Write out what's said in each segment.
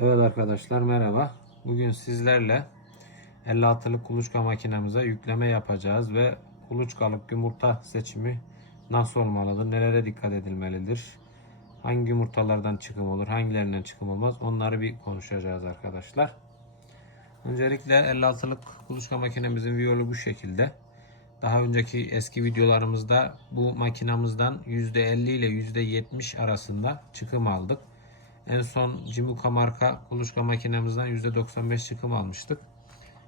Evet arkadaşlar merhaba. Bugün sizlerle 56'lık kuluçka makinemize yükleme yapacağız ve kuluçkalık yumurta seçimi nasıl olmalıdır, nelere dikkat edilmelidir, hangi yumurtalardan çıkım olur, hangilerinden çıkım olmaz onları bir konuşacağız arkadaşlar. Öncelikle 56'lık kuluçka makinemizin viyolu bu şekilde. Daha önceki eski videolarımızda bu makinamızdan %50 ile %70 arasında çıkım aldık. En son Jimuka marka kuluçka makinemizden %95 çıkım almıştık.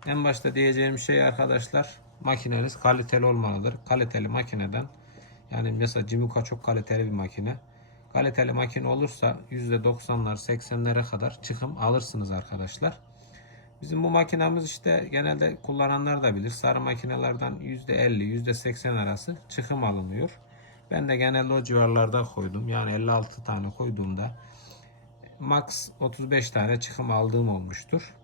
En başta diyeceğim şey arkadaşlar makineniz kaliteli olmalıdır. Kaliteli makineden yani mesela Jimuka çok kaliteli bir makine. Kaliteli makine olursa %90'lar 80'lere kadar çıkım alırsınız arkadaşlar. Bizim bu makinamız işte genelde kullananlar da bilir. Sarı makinelerden %50 %80 arası çıkım alınıyor. Ben de genelde o civarlarda koydum. Yani 56 tane koyduğumda max 35 tane çıkım aldığım olmuştur.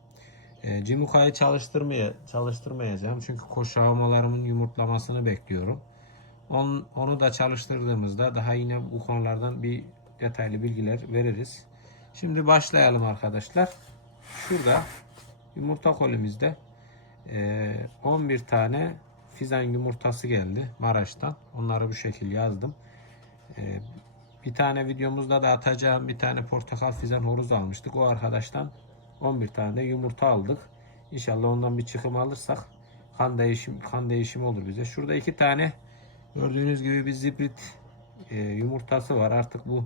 E, Cimuka'yı çalıştırmaya, çalıştırmayacağım. Çünkü koşağımalarımın yumurtlamasını bekliyorum. On, onu da çalıştırdığımızda daha yine bu konulardan bir detaylı bilgiler veririz. Şimdi başlayalım arkadaşlar. Şurada yumurta kolimizde e, 11 tane fizan yumurtası geldi Maraş'tan. Onları bu şekil yazdım. E, bir tane videomuzda da atacağım bir tane portakal fizan horoz almıştık. O arkadaştan 11 tane yumurta aldık. İnşallah ondan bir çıkım alırsak kan değişim kan değişimi olur bize. Şurada iki tane gördüğünüz gibi bir zibrit e, yumurtası var. Artık bu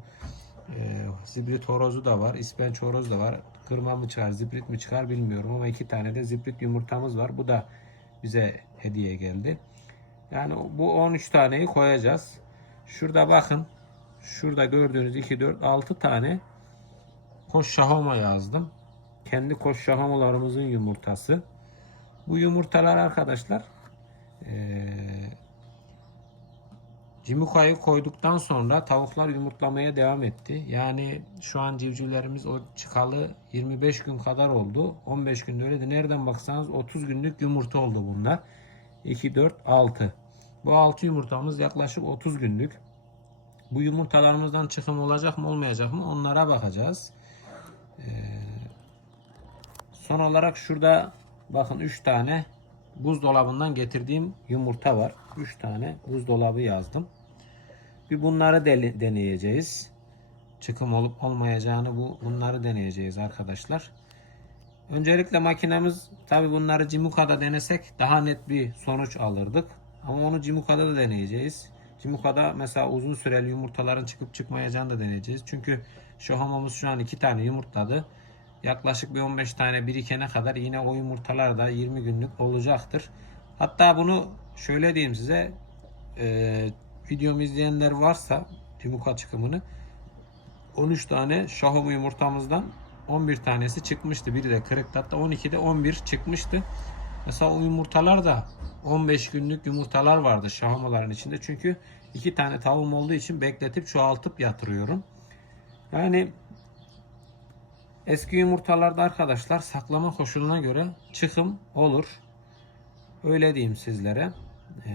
e, zibrit horozu da var. İspenç horoz da var. Kırma mı çıkar, zibrit mi çıkar bilmiyorum ama iki tane de zibrit yumurtamız var. Bu da bize hediye geldi. Yani bu 13 taneyi koyacağız. Şurada bakın Şurada gördüğünüz 2, 4, 6 tane koş şahoma yazdım. Kendi koş şahomalarımızın yumurtası. Bu yumurtalar arkadaşlar ee, Cimukayı koyduktan sonra tavuklar yumurtlamaya devam etti. Yani şu an civcivlerimiz o çıkalı 25 gün kadar oldu. 15 günde öyle de nereden baksanız 30 günlük yumurta oldu bunlar. 2, 4, 6. Bu 6 yumurtamız yaklaşık 30 günlük. Bu yumurtalarımızdan çıkım olacak mı olmayacak mı onlara bakacağız. Ee, son olarak şurada bakın 3 tane buzdolabından getirdiğim yumurta var. 3 tane buzdolabı yazdım. Bir bunları de, deneyeceğiz. Çıkım olup olmayacağını bu bunları deneyeceğiz arkadaşlar. Öncelikle makinemiz tabi bunları Cimuka'da denesek daha net bir sonuç alırdık. Ama onu Cimuka'da da deneyeceğiz. Cimuka'da mesela uzun süreli yumurtaların çıkıp çıkmayacağını da deneyeceğiz. Çünkü şu hamamız şu an 2 tane yumurtladı. Yaklaşık bir 15 tane birikene kadar yine o yumurtalar da 20 günlük olacaktır. Hatta bunu şöyle diyeyim size. E, videomu izleyenler varsa Cimuka çıkımını 13 tane şahomu yumurtamızdan 11 tanesi çıkmıştı. Biri de kırık hatta 12'de 11 çıkmıştı. Mesela o yumurtalar da 15 günlük yumurtalar vardı şahamaların içinde. Çünkü iki tane tavuğum olduğu için bekletip çoğaltıp yatırıyorum. Yani eski yumurtalarda arkadaşlar saklama koşuluna göre çıkım olur. Öyle diyeyim sizlere. Ee,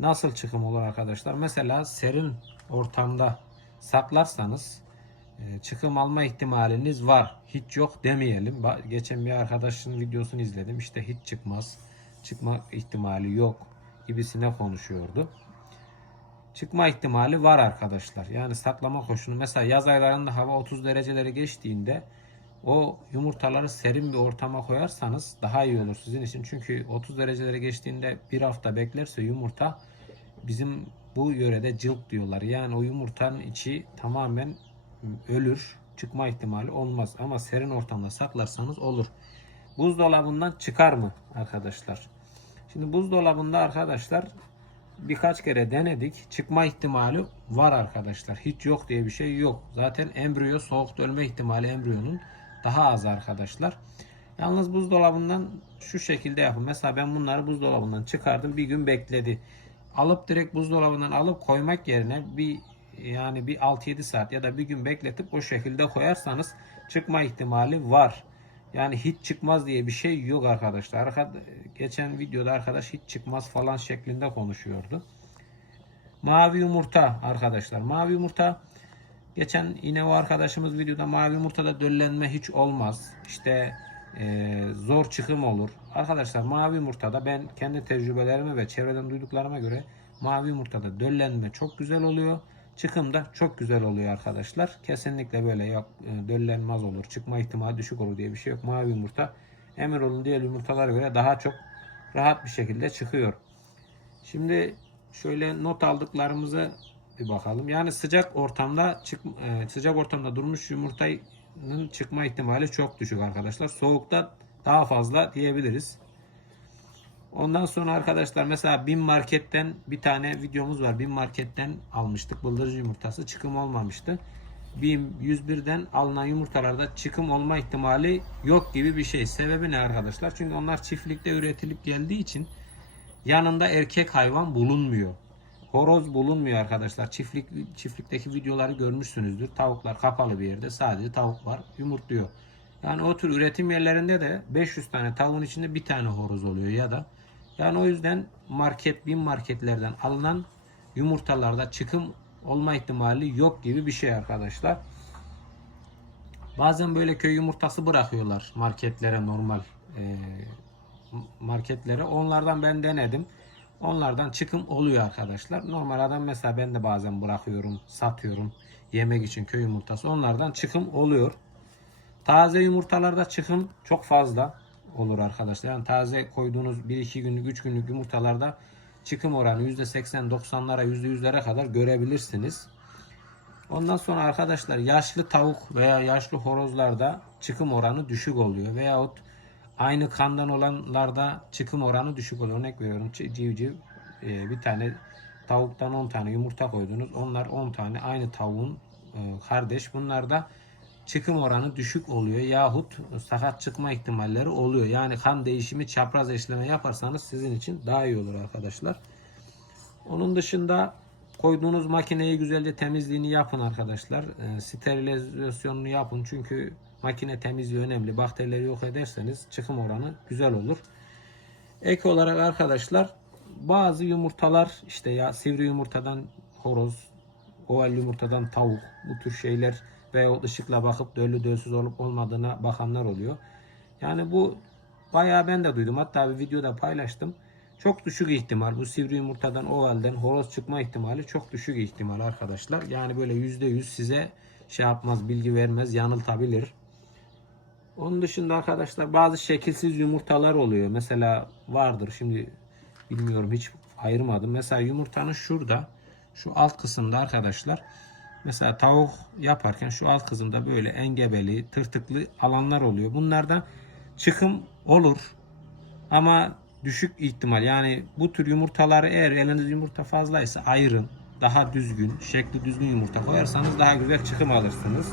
nasıl çıkım olur arkadaşlar? Mesela serin ortamda saklarsanız e, çıkım alma ihtimaliniz var. Hiç yok demeyelim. Geçen bir arkadaşın videosunu izledim. İşte hiç çıkmaz. Çıkma ihtimali yok gibisine konuşuyordu. Çıkma ihtimali var arkadaşlar. Yani saklama koşunu mesela yaz aylarında hava 30 dereceleri geçtiğinde o yumurtaları serin bir ortama koyarsanız daha iyi olur sizin için. Çünkü 30 dereceleri geçtiğinde bir hafta beklerse yumurta bizim bu yörede cılk diyorlar. Yani o yumurtanın içi tamamen ölür. Çıkma ihtimali olmaz. Ama serin ortamda saklarsanız olur. Buzdolabından çıkar mı arkadaşlar? Şimdi buzdolabında arkadaşlar birkaç kere denedik. Çıkma ihtimali var arkadaşlar. Hiç yok diye bir şey yok. Zaten embriyo soğukta ölme ihtimali embriyonun daha az arkadaşlar. Yalnız buzdolabından şu şekilde yapın. Mesela ben bunları buzdolabından çıkardım. Bir gün bekledi. Alıp direkt buzdolabından alıp koymak yerine bir yani bir 6-7 saat ya da bir gün bekletip o şekilde koyarsanız çıkma ihtimali var. Yani hiç çıkmaz diye bir şey yok arkadaşlar. Geçen videoda arkadaş hiç çıkmaz falan şeklinde konuşuyordu. Mavi yumurta arkadaşlar. Mavi yumurta Geçen yine o arkadaşımız videoda mavi yumurtada döllenme hiç olmaz. İşte e, zor çıkım olur. Arkadaşlar mavi yumurtada ben kendi tecrübelerime ve çevreden duyduklarıma göre mavi yumurtada döllenme çok güzel oluyor. Çıkım da çok güzel oluyor arkadaşlar. Kesinlikle böyle yok e, döllenmez olur. Çıkma ihtimali düşük olur diye bir şey yok. Mavi yumurta emir olun diğer yumurtalara göre daha çok rahat bir şekilde çıkıyor. Şimdi şöyle not aldıklarımızı bir bakalım. Yani sıcak ortamda çık e, sıcak ortamda durmuş yumurtanın çıkma ihtimali çok düşük arkadaşlar. Soğukta daha fazla diyebiliriz. Ondan sonra arkadaşlar mesela Bin Market'ten bir tane videomuz var. Bin Market'ten almıştık bıldırcın yumurtası çıkım olmamıştı. BİM 101'den alınan yumurtalarda çıkım olma ihtimali yok gibi bir şey. Sebebi ne arkadaşlar? Çünkü onlar çiftlikte üretilip geldiği için yanında erkek hayvan bulunmuyor. Horoz bulunmuyor arkadaşlar. Çiftlik çiftlikteki videoları görmüşsünüzdür. Tavuklar kapalı bir yerde sadece tavuk var, yumurtluyor. Yani o tür üretim yerlerinde de 500 tane tavuğun içinde bir tane horoz oluyor ya da yani o yüzden market bin marketlerden alınan yumurtalarda çıkım olma ihtimali yok gibi bir şey arkadaşlar. Bazen böyle köy yumurtası bırakıyorlar marketlere normal e, marketlere. Onlardan ben denedim. Onlardan çıkım oluyor arkadaşlar. Normal adam mesela ben de bazen bırakıyorum, satıyorum yemek için köy yumurtası. Onlardan çıkım oluyor. Taze yumurtalarda çıkım çok fazla olur arkadaşlar. Yani taze koyduğunuz 1-2 günlük, 3 günlük yumurtalarda çıkım oranı %80-90'lara, %100'lere kadar görebilirsiniz. Ondan sonra arkadaşlar yaşlı tavuk veya yaşlı horozlarda çıkım oranı düşük oluyor. Veyahut aynı kandan olanlarda çıkım oranı düşük oluyor. Örnek veriyorum civciv e, bir tane tavuktan 10 tane yumurta koydunuz. Onlar 10 tane aynı tavuğun e, kardeş. Bunlarda çıkım oranı düşük oluyor yahut sakat çıkma ihtimalleri oluyor. Yani kan değişimi çapraz eşleme yaparsanız sizin için daha iyi olur arkadaşlar. Onun dışında koyduğunuz makineyi güzelce temizliğini yapın arkadaşlar. E, sterilizasyonunu yapın çünkü makine temizliği önemli. Bakterileri yok ederseniz çıkım oranı güzel olur. Ek olarak arkadaşlar bazı yumurtalar işte ya sivri yumurtadan horoz, oval yumurtadan tavuk bu tür şeyler veya ışıkla bakıp döllü dölsüz olup olmadığına bakanlar oluyor. Yani bu bayağı ben de duydum. Hatta bir videoda paylaştım. Çok düşük ihtimal bu sivri yumurtadan ovalden horoz çıkma ihtimali çok düşük ihtimal arkadaşlar. Yani böyle yüzde yüz size şey yapmaz bilgi vermez yanıltabilir. Onun dışında arkadaşlar bazı şekilsiz yumurtalar oluyor. Mesela vardır şimdi bilmiyorum hiç ayırmadım. Mesela yumurtanın şurada şu alt kısımda arkadaşlar mesela tavuk yaparken şu alt kısımda böyle engebeli, tırtıklı alanlar oluyor. Bunlarda çıkım olur ama düşük ihtimal. Yani bu tür yumurtaları eğer eliniz yumurta fazlaysa ayırın. Daha düzgün, şekli düzgün yumurta koyarsanız daha güzel çıkım alırsınız.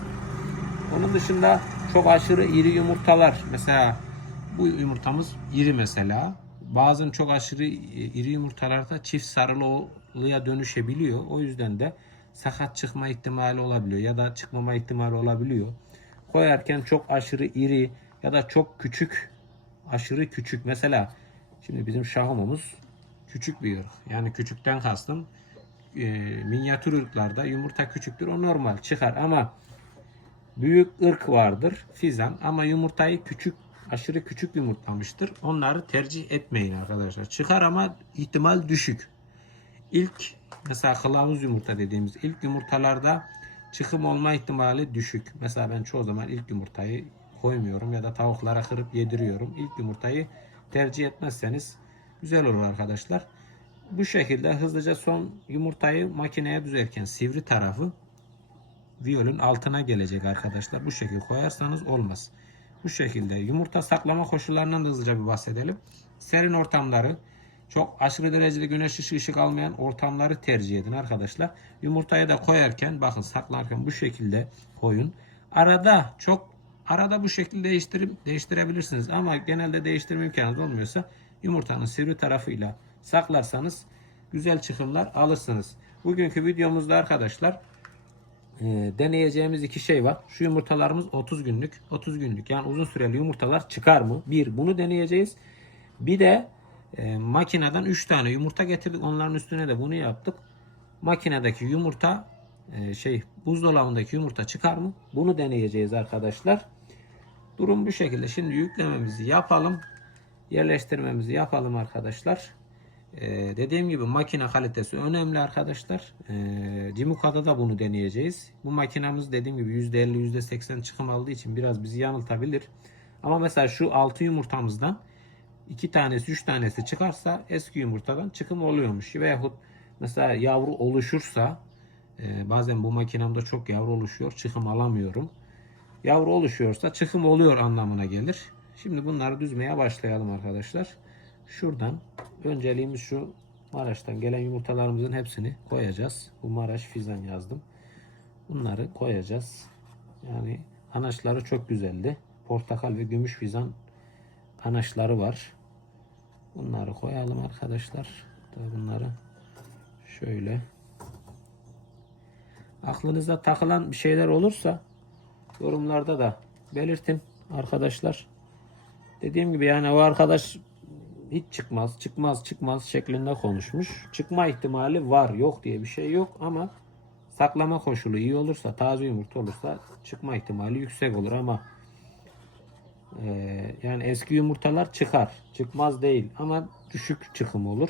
Onun dışında çok aşırı iri yumurtalar. Mesela bu yumurtamız iri mesela. Bazen çok aşırı iri yumurtalarda çift sarılıya dönüşebiliyor. O yüzden de sakat çıkma ihtimali olabiliyor ya da çıkmama ihtimali olabiliyor. Koyarken çok aşırı iri ya da çok küçük aşırı küçük mesela şimdi bizim şahımımız küçük bir ırk. Yani küçükten kastım e, minyatür ırklarda yumurta küçüktür o normal çıkar ama büyük ırk vardır fizan ama yumurtayı küçük aşırı küçük yumurtlamıştır. Onları tercih etmeyin arkadaşlar. Çıkar ama ihtimal düşük. İlk mesela kılavuz yumurta dediğimiz ilk yumurtalarda çıkım olma ihtimali düşük. Mesela ben çoğu zaman ilk yumurtayı koymuyorum ya da tavuklara kırıp yediriyorum. İlk yumurtayı tercih etmezseniz güzel olur arkadaşlar. Bu şekilde hızlıca son yumurtayı makineye düzerken sivri tarafı viyolun altına gelecek arkadaşlar. Bu şekilde koyarsanız olmaz. Bu şekilde yumurta saklama koşullarından da hızlıca bir bahsedelim. Serin ortamları, çok aşırı derecede güneş ışığı ışık almayan ortamları tercih edin arkadaşlar. Yumurtayı da koyarken bakın saklarken bu şekilde koyun. Arada çok arada bu şekilde değiştirip değiştirebilirsiniz ama genelde değiştirme imkanınız olmuyorsa yumurtanın sivri tarafıyla saklarsanız güzel çıkımlar alırsınız. Bugünkü videomuzda arkadaşlar e, deneyeceğimiz iki şey var. Şu yumurtalarımız 30 günlük. 30 günlük yani uzun süreli yumurtalar çıkar mı? Bir bunu deneyeceğiz. Bir de e, makineden 3 tane yumurta getirdik. Onların üstüne de bunu yaptık. Makinedeki yumurta e, şey buzdolabındaki yumurta çıkar mı? Bunu deneyeceğiz arkadaşlar. Durum bu şekilde. Şimdi yüklememizi yapalım. Yerleştirmemizi yapalım arkadaşlar. Ee, dediğim gibi makine kalitesi önemli arkadaşlar. Ee, Cimuka'da da bunu deneyeceğiz. Bu makinamız dediğim gibi %50 %80 çıkım aldığı için biraz bizi yanıltabilir. Ama mesela şu 6 yumurtamızdan 2 tanesi 3 tanesi çıkarsa eski yumurtadan çıkım oluyormuş. Veyahut mesela yavru oluşursa e, bazen bu makinamda çok yavru oluşuyor. Çıkım alamıyorum. Yavru oluşuyorsa çıkım oluyor anlamına gelir. Şimdi bunları düzmeye başlayalım arkadaşlar. Şuradan önceliğimiz şu Maraş'tan gelen yumurtalarımızın hepsini koyacağız. Bu Maraş Fizan yazdım. Bunları koyacağız. Yani anaçları çok güzeldi. Portakal ve gümüş fizan anaçları var. Bunları koyalım arkadaşlar. Tabii bunları şöyle aklınıza takılan bir şeyler olursa yorumlarda da belirtin arkadaşlar. Dediğim gibi yani o arkadaş hiç çıkmaz, çıkmaz, çıkmaz şeklinde konuşmuş. Çıkma ihtimali var, yok diye bir şey yok ama saklama koşulu iyi olursa, taze yumurta olursa çıkma ihtimali yüksek olur ama e, yani eski yumurtalar çıkar, çıkmaz değil ama düşük çıkım olur.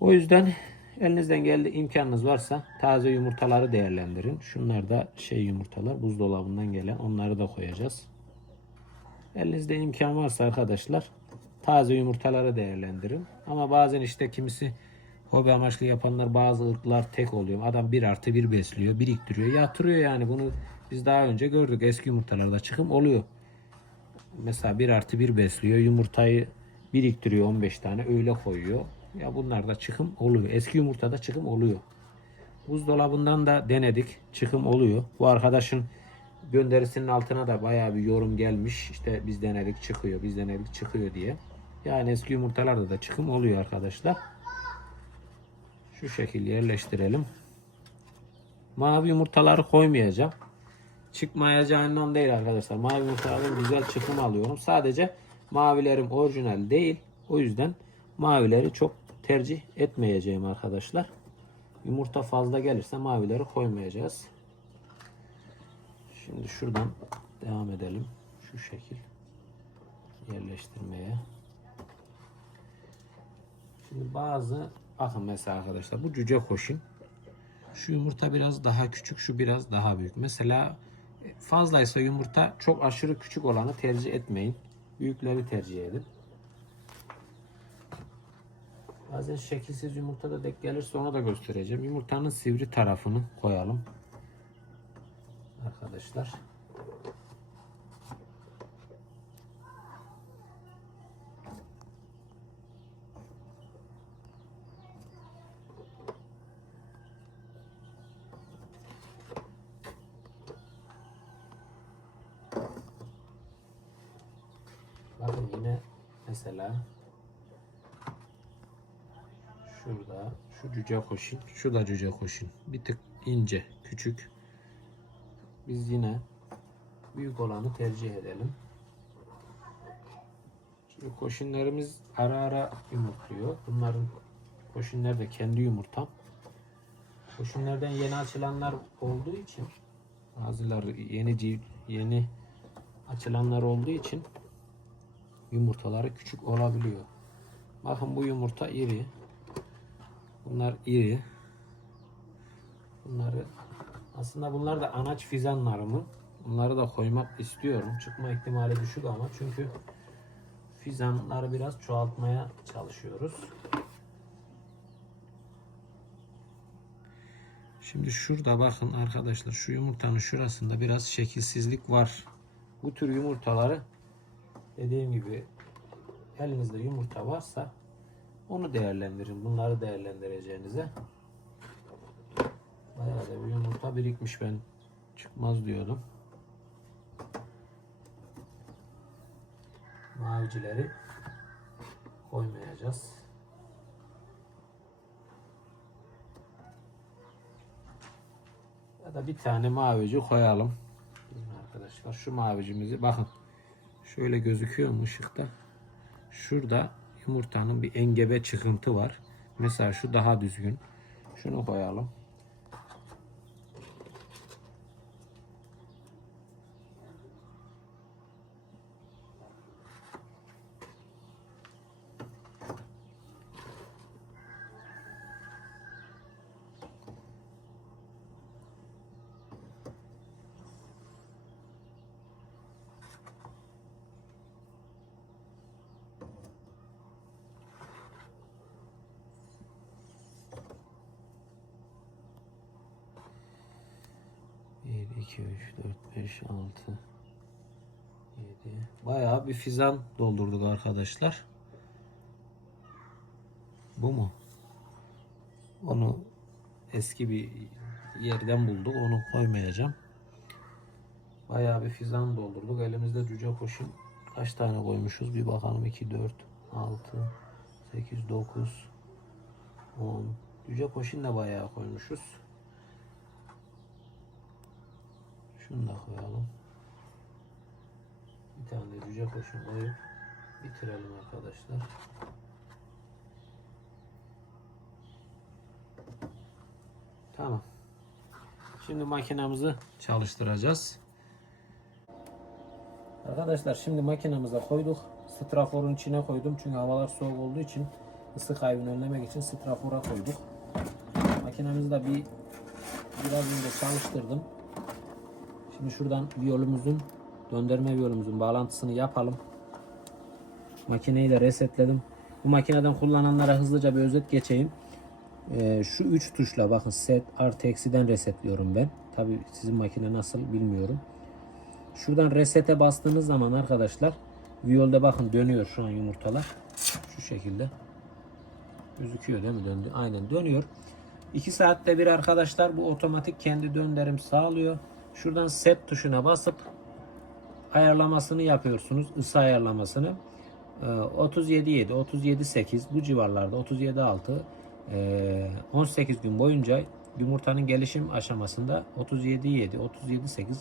O yüzden elinizden geldi imkanınız varsa taze yumurtaları değerlendirin. Şunlar da şey yumurtalar buzdolabından gelen onları da koyacağız. Elinizde imkan varsa arkadaşlar taze yumurtaları değerlendirin. Ama bazen işte kimisi hobi amaçlı yapanlar bazı ırklar tek oluyor. Adam bir artı bir besliyor, biriktiriyor, yatırıyor yani bunu biz daha önce gördük eski yumurtalarda çıkım oluyor. Mesela bir artı bir besliyor, yumurtayı biriktiriyor 15 tane öyle koyuyor. Ya bunlar da çıkım oluyor. Eski yumurtada çıkım oluyor. Buzdolabından da denedik. Çıkım oluyor. Bu arkadaşın gönderisinin altına da bayağı bir yorum gelmiş. İşte biz denedik çıkıyor, biz denedik çıkıyor diye. Yani eski yumurtalarda da çıkım oluyor arkadaşlar. Şu şekilde yerleştirelim. Mavi yumurtaları koymayacağım. Çıkmayacağından değil arkadaşlar. Mavi yumurtalardan güzel çıkım alıyorum. Sadece mavilerim orijinal değil. O yüzden mavileri çok tercih etmeyeceğim arkadaşlar. Yumurta fazla gelirse mavileri koymayacağız. Şimdi şuradan devam edelim. Şu şekil yerleştirmeye. Şimdi bazı bakın mesela arkadaşlar bu cüce koşun. Şu yumurta biraz daha küçük, şu biraz daha büyük. Mesela fazlaysa yumurta çok aşırı küçük olanı tercih etmeyin. Büyükleri tercih edin. Bazen şekilsiz yumurta da denk gelirse onu da göstereceğim. Yumurtanın sivri tarafını koyalım. Arkadaşlar. Bakın yine mesela şurada şu cüce koşun, şu da cüce koşun. Bir tık ince, küçük. Biz yine büyük olanı tercih edelim. Şimdi koşunlarımız ara ara yumurtluyor. Bunların koşunlar da kendi yumurtam. Koşunlardan yeni açılanlar olduğu için bazıları yeni yeni açılanlar olduğu için yumurtaları küçük olabiliyor. Bakın bu yumurta iri. Bunlar iri. Bunları aslında bunlar da anaç fizanlarımı. Bunları da koymak istiyorum. Çıkma ihtimali düşük ama çünkü fizanları biraz çoğaltmaya çalışıyoruz. Şimdi şurada bakın arkadaşlar şu yumurtanın şurasında biraz şekilsizlik var. Bu tür yumurtaları dediğim gibi elinizde yumurta varsa onu değerlendirin. Bunları değerlendireceğinize. Bayağı da bir yumurta birikmiş ben çıkmaz diyordum. Mavicileri koymayacağız. Ya da bir tane mavici koyalım. Arkadaşlar şu mavicimizi bakın şöyle gözüküyor mu ışıkta? Şurada yumurtanın bir engebe çıkıntı var. Mesela şu daha düzgün. Şunu koyalım. 2, 3, 4, 5, 6, 7. Bayağı bir fizan doldurduk arkadaşlar. Bu mu? Onu eski bir yerden bulduk. Onu koymayacağım. Bayağı bir fizan doldurduk. Elimizde cüce poşun kaç tane koymuşuz? Bir bakalım. 2, 4, 6, 8, 9, 10. Cüce poşun da bayağı koymuşuz. Şunu da koyalım. Bir tane de cüce poşun koyup bitirelim arkadaşlar. Tamam. Şimdi makinamızı çalıştıracağız. Arkadaşlar şimdi makinamıza koyduk. Straforun içine koydum çünkü havalar soğuk olduğu için ısı kaybını önlemek için strafora koyduk. Makinamızı da bir biraz önce çalıştırdım. Şimdi şuradan viyolumuzun döndürme viyolumuzun bağlantısını yapalım. Makineyi de resetledim. Bu makineden kullananlara hızlıca bir özet geçeyim. Ee, şu üç tuşla bakın set artı eksiden resetliyorum ben. Tabi sizin makine nasıl bilmiyorum. Şuradan resete bastığınız zaman arkadaşlar viyolda bakın dönüyor şu an yumurtalar. Şu şekilde. Gözüküyor değil mi döndü? Aynen dönüyor. 2 saatte bir arkadaşlar bu otomatik kendi döndürüm sağlıyor. Şuradan set tuşuna basıp ayarlamasını yapıyorsunuz. ısı ayarlamasını. Ee, 37.7, 37.8 bu civarlarda 37.6 ee, 18 gün boyunca yumurtanın gelişim aşamasında 37.7, 37.8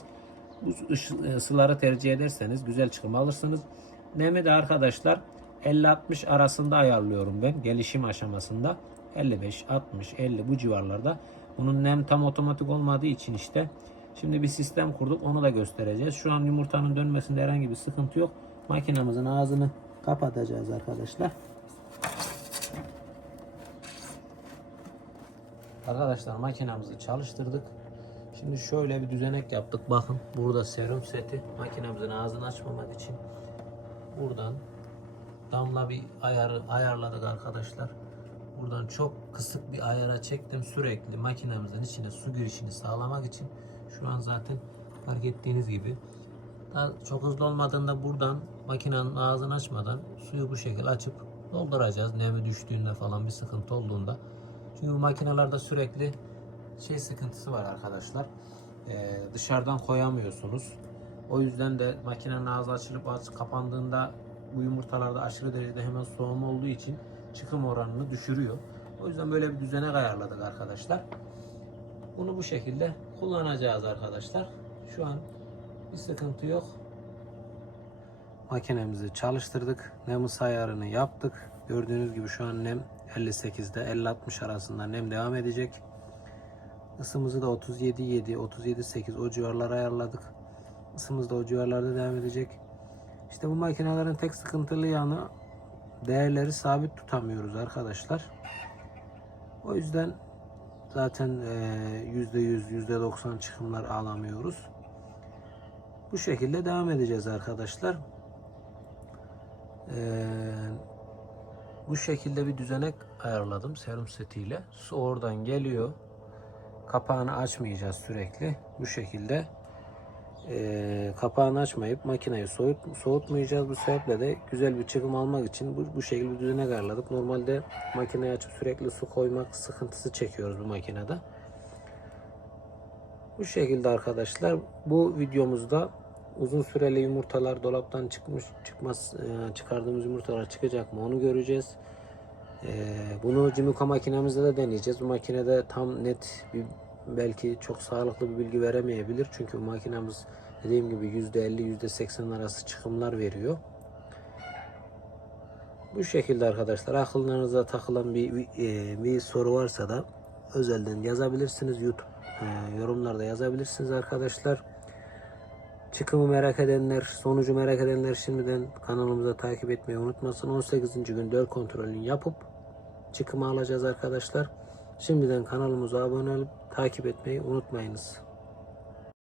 bu ısı- ısıları tercih ederseniz güzel çıkım alırsınız. Nemi de arkadaşlar 50-60 arasında ayarlıyorum ben gelişim aşamasında. 55, 60, 50 bu civarlarda. Bunun nem tam otomatik olmadığı için işte şimdi bir sistem kurduk onu da göstereceğiz. Şu an yumurtanın dönmesinde herhangi bir sıkıntı yok. Makinamızın ağzını kapatacağız arkadaşlar. Arkadaşlar makinamızı çalıştırdık. Şimdi şöyle bir düzenek yaptık. Bakın burada serum seti makinamızın ağzını açmamak için buradan damla bir ayarı ayarladık arkadaşlar. Buradan çok kısık bir ayara çektim sürekli makinemizin içine su girişini sağlamak için. Şu an zaten fark ettiğiniz gibi daha çok hızlı olmadığında buradan makinenin ağzını açmadan suyu bu şekilde açıp dolduracağız. Nemi düştüğünde falan bir sıkıntı olduğunda. Çünkü bu makinalarda sürekli şey sıkıntısı var arkadaşlar. Ee, dışarıdan koyamıyorsunuz. O yüzden de makinenin ağzı açılıp aç, kapandığında bu yumurtalarda aşırı derecede hemen soğuma olduğu için çıkım oranını düşürüyor. O yüzden böyle bir düzenek ayarladık arkadaşlar. Bunu bu şekilde kullanacağız arkadaşlar. Şu an bir sıkıntı yok. Makinemizi çalıştırdık. Nem ısı ayarını yaptık. Gördüğünüz gibi şu an nem 58'de 50-60 arasında nem devam edecek. Isımızı da 37.7, 37.8 o civarlara ayarladık. Isımız da o civarlarda devam edecek. İşte bu makinelerin tek sıkıntılı yanı değerleri sabit tutamıyoruz arkadaşlar. O yüzden zaten eee, %100, %90 çıkımlar alamıyoruz. Bu şekilde devam edeceğiz arkadaşlar. Eee, bu şekilde bir düzenek ayarladım serum setiyle. Su oradan geliyor. Kapağını açmayacağız sürekli. Bu şekilde eee, kapağını açmayıp makineyi soğut, soğutmayacağız. Bu sebeple de güzel bir çıkım almak için bu, bu şekilde bir düzenek ayarladık. Normalde makineyi açıp sürekli su koymak sıkıntısı çekiyoruz bu makinede. Bu şekilde arkadaşlar bu videomuzda uzun süreli yumurtalar dolaptan çıkmış çıkmaz e, çıkardığımız yumurtalar çıkacak mı onu göreceğiz. E, bunu Cimuka makinemizde de deneyeceğiz. Bu makinede tam net bir belki çok sağlıklı bir bilgi veremeyebilir. Çünkü bu makinemiz dediğim gibi %50 %80 arası çıkımlar veriyor. Bu şekilde arkadaşlar aklınıza takılan bir, bir, bir soru varsa da özelden yazabilirsiniz. YouTube e, yorumlarda yazabilirsiniz arkadaşlar. Çıkımı merak edenler, sonucu merak edenler şimdiden kanalımıza takip etmeyi unutmasın. 18. gün döl kontrolünü yapıp çıkımı alacağız arkadaşlar. Şimdiden kanalımıza abone olup takip etmeyi unutmayınız.